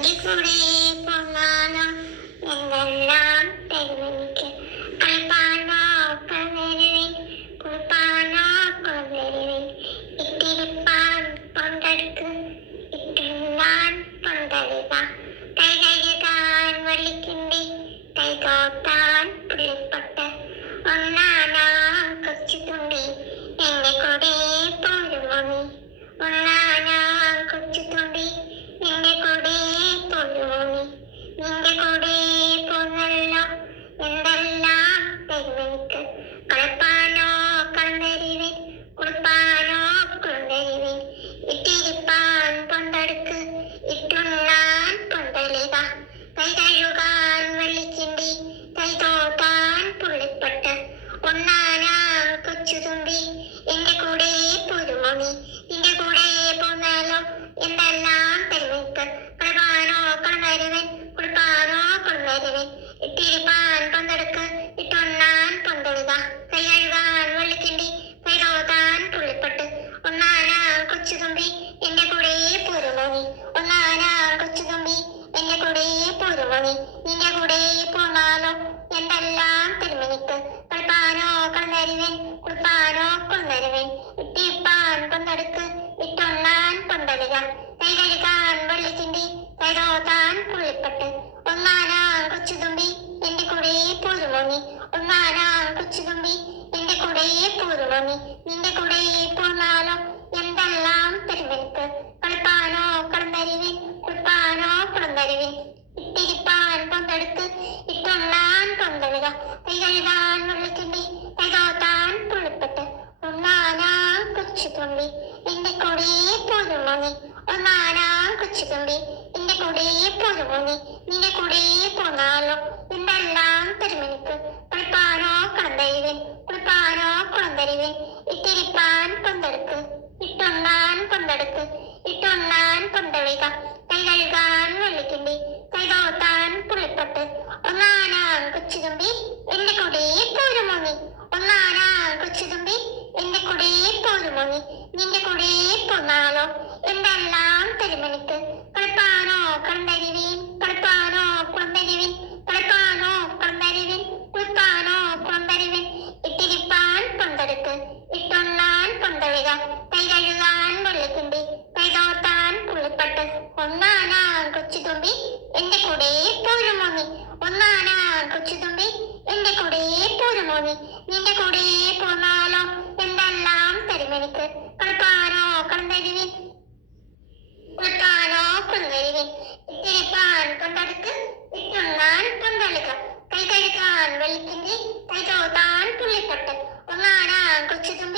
കൂടെ പൊങ്ങാനും എന്തെല്ലാം തരുമെനിക്ക് കളിപ്പാനോ കൊണ്ടുവരുവിൻ കുളിപ്പാനോ കൊണ്ടുവരുവിൻ ഇട്ടിരിപ്പാൻ കൊണ്ടെടുക്ക് ഇട്ടുണ്ണാൻ കൊണ്ടുവരിക കൈ കഴുകാൻ വള്ളിക്കിണ്ടി കൈ കോത്താൻ പുള്ളിപ്പൊട്ട് ഒന്നാനാ കൊച്ചുതുമ്പി എന്നെ കൂടെ പോരുമോ നീ ഒന്നാനാ കൊച്ചുതുമ്പി എന്റെ കൂടെ പോരുമോ നീ നിന്റെ കൂടെ പോന്നല്ലോ എന്തെല്ലാം തരുമെനിക്ക് കളിപ്പാനോ കളന്തരുവിൻ കുളിപ്പാനോ കൊണ്ടുവരുവിൻ ഇട്ടിരിപ്പാൻ കൊണ്ടെടുക്ക് ഇട്ടുണ്ണാൻ കൊണ്ടുവരിക കൈ കഴുകാൻ വള്ളിക്കിണ്ടി കൈ തോത്താൻ പുള്ളിപ്പൊട്ട് ഒന്നാനാ കൊച്ചുതുമ്പി എന്റെ കൂടെ പോരുമോ നീ നിന്റെ കൂടെ പോന്നാലോ എന്തെല്ലാം തരുമെനിക്ക് കളിപ്പാനോ കൊണ്ടുവരുവിൻ കുളിപ്പാനോ കൊണ്ടുവരുവിൻ ഇട്ടിരിപ്പാൻ കൊണ്ടെടുക്ക് ഇട്ടുണ്ണാൻ കൊണ്ടുവരിക കൈ കഴുകാൻ വള്ളിക്കിണ്ടി കൈ തോത്താൻ പുള്ളിപ്പൊട്ട് ഒന്നാനാ കൊച്ചുതുമ്പി എന്റെ കൂടെ പോരുമോ നീ ഒന്നാനാ കൊച്ചുതുമ്പി എന്റെ കൂടെ പോരുമോ നീ നിന്റെ കൂടെ പോന്നാലോ എന്തെല്ലാം തരുമെനിക്ക് കളിപ്പാനോ കൊണ്ടുവരുവിൻ കുളിപ്പാനോ കൊണ്ടുവരുവിൻ ഇട്ടിരിപ്പാൻ കൊണ്ടെടുക്ക് ഇട്ടുണ്ണാൻ കൊണ്ടുവരിക കൈ കഴുകാൻ വള്ളിക്കിണ്ടി കൈ തോത്താൻ പുള്ളിപ്പൊട്ട് ഒന്നാനാ കൊച്ചുതുമ്പി എന്റെ കൂടെ പോരുമോ നീ ഒന്നാനാ കൊച്ചുതുമ്പി എന്റെ കൂടെ പോരുമോ നീ നിന്റെ കൂടെ പോന്നാലോ എന്തെല്ലാം തരുമെനിക്ക് കളിപ്പാനോ കൊണ്ടുവരുവിൻ കുളിപ്പാനോ കൊണ്ടുവരുവിൻ ഇട്ടിരിപ്പാൻ കൊണ്ടെടുക്ക് ഇട്ടുണ്ണാൻ കൊണ്ടുവരിക കൈ കഴുകാൻ വള്ളിക്കിണ്ടി കൈ തോത്താൻ പുള്ളിപ്പൊട്ട് ഒന്നാനാ കൊച്ചുതുമ്പി എന്റെ കൂടെ പോരുമോ നീ ഒന്നാനാ കൊച്ചുതുമ്പി എന്റെ കൂടെ പോരുമോ നീ നിന്റെ കൂടെ പോന്നാലോ എന്തെല്ലാം തരുമെനിക്ക് കളിപ്പാനോ കൊണ്ടുവരുവിൻ കുളിപ്പാനോ കൊണ്ടുവരുവിൻ ഇട്ടിരിപ്പാൻ കൊണ്ടെടുക്ക് ഇട്ടുണ്ണാൻ കൊണ്ടെടുക്ക് ഇട്ടുണ്ണാൻ കൊണ്ടുവരിക കൈ കഴുകാൻ വള്ളിക്കിണ്ടി കൈ തോത്താൻ പുള്ളിപ്പൊട്ട് ഒന്നാനാ കൊച്ചുതുമ്പി എന്റെ കൂടെ പോരുമോ നീ ഒന്നാനാ കൊച്ചുതുമ്പി എന്റെ കൂടെ പോരുമോ നീ നിന്റെ കൂടെ പോന്നാലോ എന്തെല്ലാം തരുമെനിക്ക് കളിപ്പാനോ കൊണ്ടുവരുവിൻ കളിപ്പാനോ കൊണ്ടുവരുവിൻ കളിപ്പാനോ കൊണ്ടുവരുവിൻ കുളിപ്പാനോ കൊണ്ടുവരുവിൻ ഇട്ടിരിപ്പാൻ കൊണ്ടെടുക്ക് ഇട്ടുണ്ണാൻ കൊണ്ടുവരിക കൈ കഴുകാൻ വള്ളിക്കിണ്ടി കൈ തോത്താൻ പുള്ളിപ്പൊട്ട് ഒന്നാനാ കൊച്ചുതുമ്പി എന്റെ കൂടെ പോരുമോ നീ ഒന്നാനാ കൊച്ചുതുമ്പി എന്റെ കൂടെ പോരുമോ നീ നിന്റെ കൂടെ പോന്നാലോ എന്തെല്ലാം തരുമെനിക്ക് കളിപ്പാനോ കൊണ്ടുവരുവിൻ കുളിപ്പാനോ കൊണ്ടുവരുവിൻ ഇട്ടിരിപ്പാൻ കൊണ്ടെടുക്ക് ഇട്ടുണ്ണാൻ കൊണ്ടുവരിക കൈ കഴുകാൻ വള്ളിക്കിണ്ടി കൈ തോത്താൻ പുള്ളിപ്പൊട്ട് ഒന്നാനാ കൊച്ചുതുമ്പി